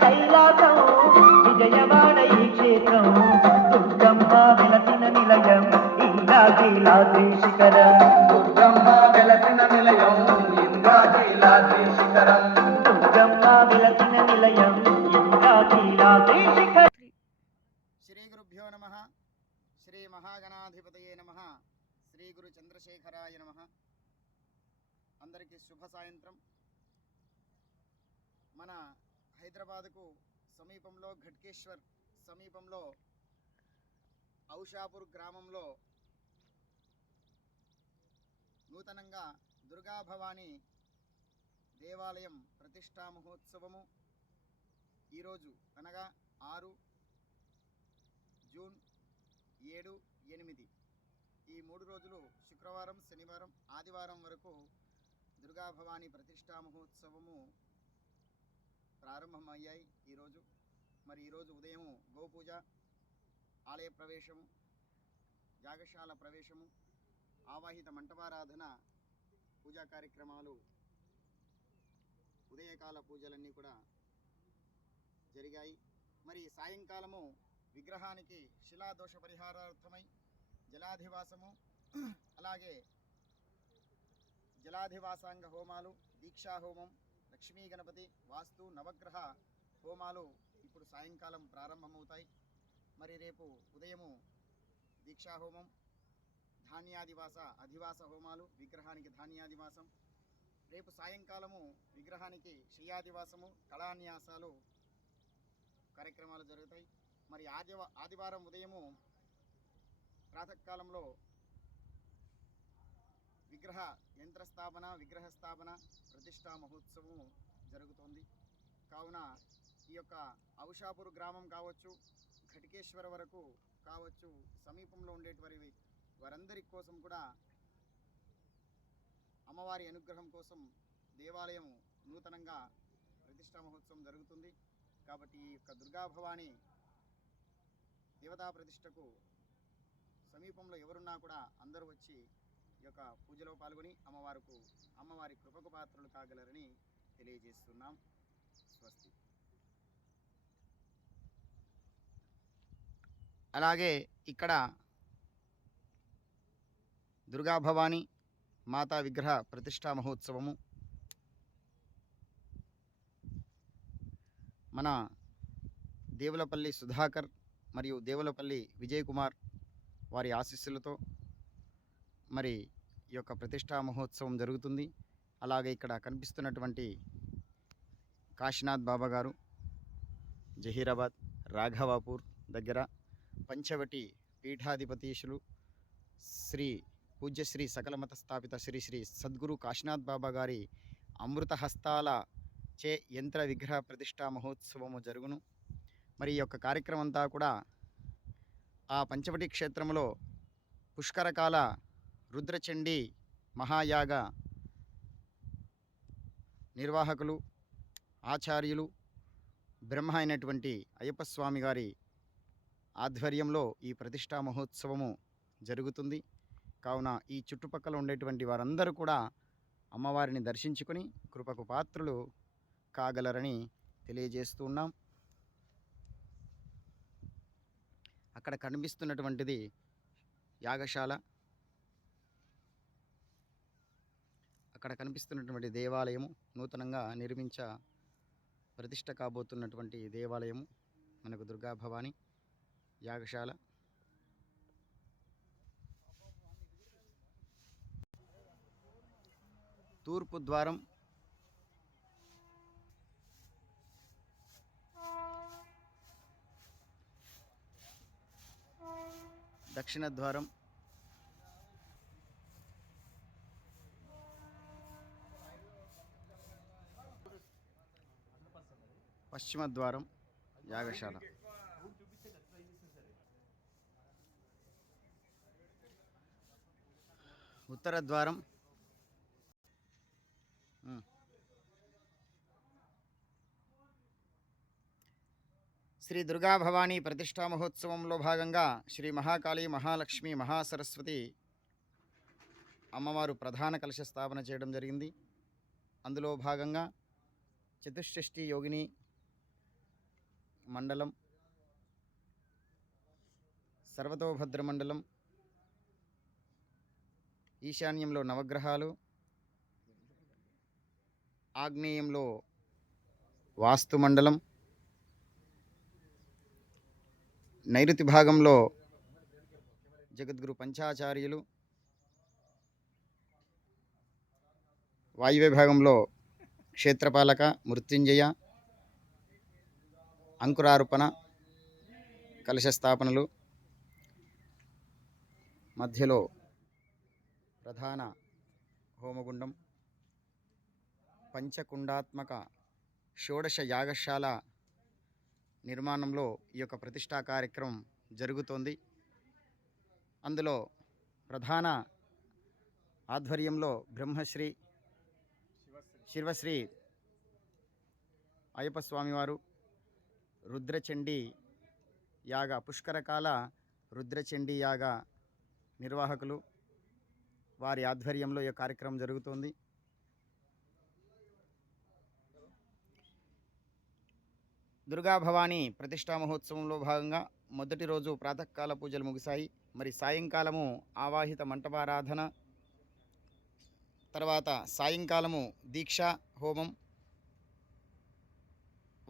కైలాసం విజయవాడ ఈ క్షేత్రం దుర్గమ్మ వెలసిన నిలయం ఇంద్రాకీలాద్రి శిఖరం దుర్గమ్మ వెలసిన నిలయం ఇంద్రాకీలాద్రి శిఖరం దుర్గమ్మ వెలసిన నిలయం ఇంద్రాకీలాద్రి శిఖరం. శ్రీ గురుభ్యో నమః. శ్రీ మహాగణాధిపతయే నమః. శ్రీ గురు చంద్రశేఖరాయ నమః. అందరికీ శుభ సాయంత్రం. మన హైదరాబాదుకు సమీపంలో ఘట్కేశ్వర్ సమీపంలో ఔషాపూర్ గ్రామంలో నూతనంగా దుర్గా భవానీ దేవాలయం ప్రతిష్టా మహోత్సవము ఈరోజు అనగా 6 జూన్ 7, 8 ఈ 3 రోజులు శుక్రవారం, శనివారం, ఆదివారం వరకు దుర్గా భవానీ ప్రతిష్టా మహోత్సవము ప్రారంభమయ్యాయి. ఈరోజు ఉదయం గోపూజ, ఆలయ ప్రవేశము, యాగశాల ప్రవేశము, ఆవాహిత మంటపారాధన పూజా కార్యక్రమాలు, ఉదయకాల పూజలన్నీ కూడా జరిగాయి. మరి సాయంకాలము విగ్రహానికి శిలాదోష పరిహారార్థమై జలాధివాసము, అలాగే జలాధివాసాంగ హోమాలు, దీక్షా హోమం, లక్ష్మీ గణపతి, వాస్తు, నవగ్రహ హోమాలు ఇప్పుడు సాయంకాలం ప్రారంభమవుతాయి. మరి రేపు ఉదయము దీక్షా హోమం, అధివాస హోమాలు, విగ్రహానికి ధాన్యాదివాసం, రేపు సాయంకాలము విగ్రహానికి శయ్యాదివాసము, కళాన్యాసాలు కార్యక్రమాలు జరుగుతాయి. మరి ఆదివారం ఉదయము ప్రాతకాలంలో విగ్రహ యంత్రస్థాపన, విగ్రహ స్థాపన, ప్రతిష్టా మహోత్సవం జరుగుతోంది. కావున ఈ యొక్క ఔషాపూర్ గ్రామం కావచ్చు, ఘటికేశ్వర వరకు కావచ్చు, సమీపంలో ఉండేటువంటి వారందరి కోసం కూడా అమ్మవారి అనుగ్రహం కోసం దేవాలయం నూతనంగా ప్రతిష్టా మహోత్సవం జరుగుతుంది. కాబట్టి ఈ యొక్క దుర్గా భవానీ దేవతా ప్రతిష్టకు సమీపంలో ఎవరున్నా కూడా అందరూ వచ్చి ఈ యొక్క పూజలో పాల్గొని అమ్మవారి కృపకు పాత్రలు కాగలరని తెలియజేస్తున్నాం. స్వస్తి. అలాగే ఇక్కడ దుర్గా భవానీ మాతా విగ్రహ ప్రతిష్టా మహోత్సవము మన దేవులపల్లి సుధాకర్ మరియు దేవులపల్లి విజయ్ కుమార్ వారి ఆశీస్సులతో మరి ఈ యొక్క ప్రతిష్టా మహోత్సవం జరుగుతుంది. అలాగే ఇక్కడ కనిపిస్తున్నటువంటి కాశీనాథ్ బాబా గారు జహీరాబాద్ రాఘవాపూర్ దగ్గర పంచవటి పీఠాధిపతీశులు పూజ్యశ్రీ సకలమత స్థాపిత శ్రీ సద్గురు కాశీనాథ్ బాబా గారి అమృత హస్తాల చే యంత్ర విగ్రహ ప్రతిష్టా మహోత్సవము జరుగును. మరి ఈ యొక్క కార్యక్రమం అంతా కూడా ఆ పంచవటి క్షేత్రంలో పుష్కరకాల రుద్రచండీ మహాయాగ నిర్వాహకులు, ఆచార్యులు, బ్రహ్మ అయినటువంటి అయ్యప్ప స్వామి గారి ఆధ్వర్యంలో ఈ ప్రతిష్టా మహోత్సవము జరుగుతుంది. కావున ఈ చుట్టుపక్కల ఉండేటువంటి వారందరూ కూడా అమ్మవారిని దర్శించుకొని కృపకు పాత్రులు కాగలరని తెలియజేస్తున్నాం. అక్కడ కనిపిస్తున్నటువంటిది యాగశాల, అక్కడ కనిపిస్తున్నటువంటి దేవాలయము నూతనంగా ప్రతిష్ట కాబోతున్నటువంటి దేవాలయము మనకు దుర్గా భవానీ యాగశాల. తూర్పు ద్వారం, దక్షిణ ద్వారం, పశ్చిమ ద్వారం యాగశాల. ఉత్తర ద్వారం, శ్రీ దుర్గా భవానీ ప్రతిష్టా మహోత్సవంలో భాగంగా శ్రీ మహాకాళి, మహాలక్ష్మి, మహాసరస్వతి అమ్మవారు ప్రధాన కలశ స్థాపన చేయడం జరిగింది. అందులో భాగంగా చతుషష్ఠి యోగిని మండలం, సర్వతోభద్ర మండలం, ఈశాన్యంలో నవగ్రహాలు, ఆగ్నేయంలో వాస్తు మండలం, నైరుతి భాగంలో జగద్గురు పంచాచార్యులు, వాయువ్య భాగంలో క్షేత్రపాలక, మృత్యుంజయ, అంకురార్పణ, కలశ స్థాపనలు, మధ్యలో ప్రధాన హోమగుండం, పంచకుండాత్మక షోడశ యాగశాల నిర్మాణంలో ఈ యొక్క ప్రతిష్టా కార్యక్రమం జరుగుతోంది. అందులో ప్రధాన ఆధ్వర్యంలో బ్రహ్మశ్రీ శివశ్రీ అయ్యప్ప స్వామివారు, రుద్రచండీ యాగ పుష్కరకాల రుద్రచండీ యాగ నిర్వాహకులు వారి ఆధ్వర్యంలో ఈ కార్యక్రమం జరుగుతోంది. దుర్గా భవానీ ప్రతిష్టా మహోత్సవంలో భాగంగా మొదటి రోజు ప్రాతకాల పూజలు ముగిశాయి. మరి సాయంకాలము ఆవాహిత మంటపారాధన, తర్వాత సాయంకాలము దీక్షా హోమం,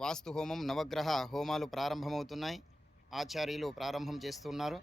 వాస్తు హోమం, నవగ్రహ హోమాలు ప్రారంభమవుతున్నాయి. ఆచార్యులు ప్రారంభం చేస్తున్నారు.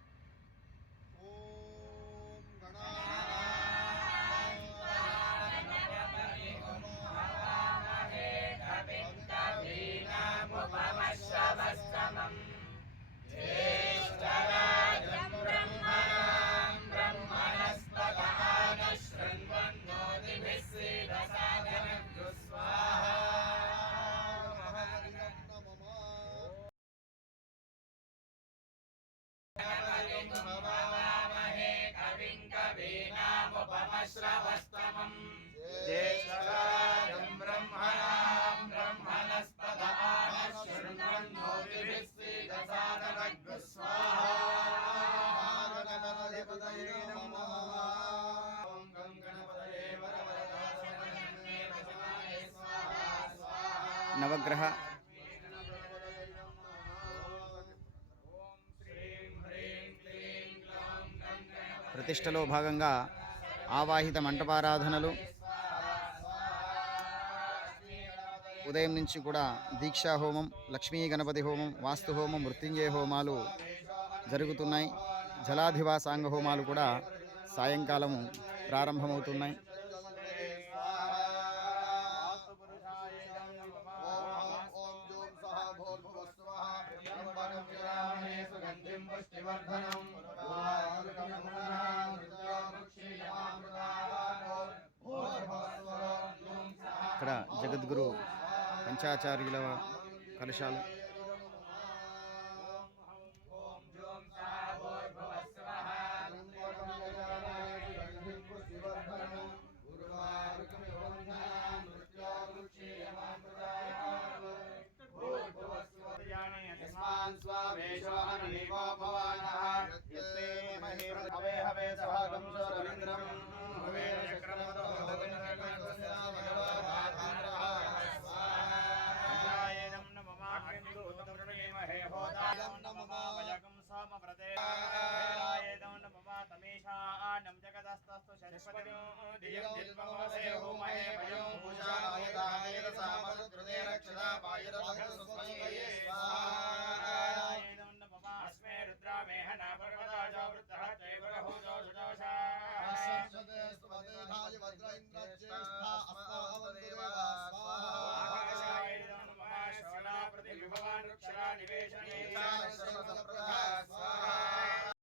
నవగ్రహ ప్రతిష్టలో భాగంగా ఆవాహిత మంటపారాధనలు, ఉదయం నుంచి కూడా దీక్షా హోమం, లక్ష్మీ గణపతి హోమం, వాస్తు హోమం, మృత్యుంజయ హోమాలు జరుగుతున్నాయి. జలాధివాసాంగ హోమాలు కూడా సాయంకాలం ప్రారంభమవుతున్నాయి. ఇక్కడ జగద్గురు పంచాచార్యుల కలశాలు, నివేశనే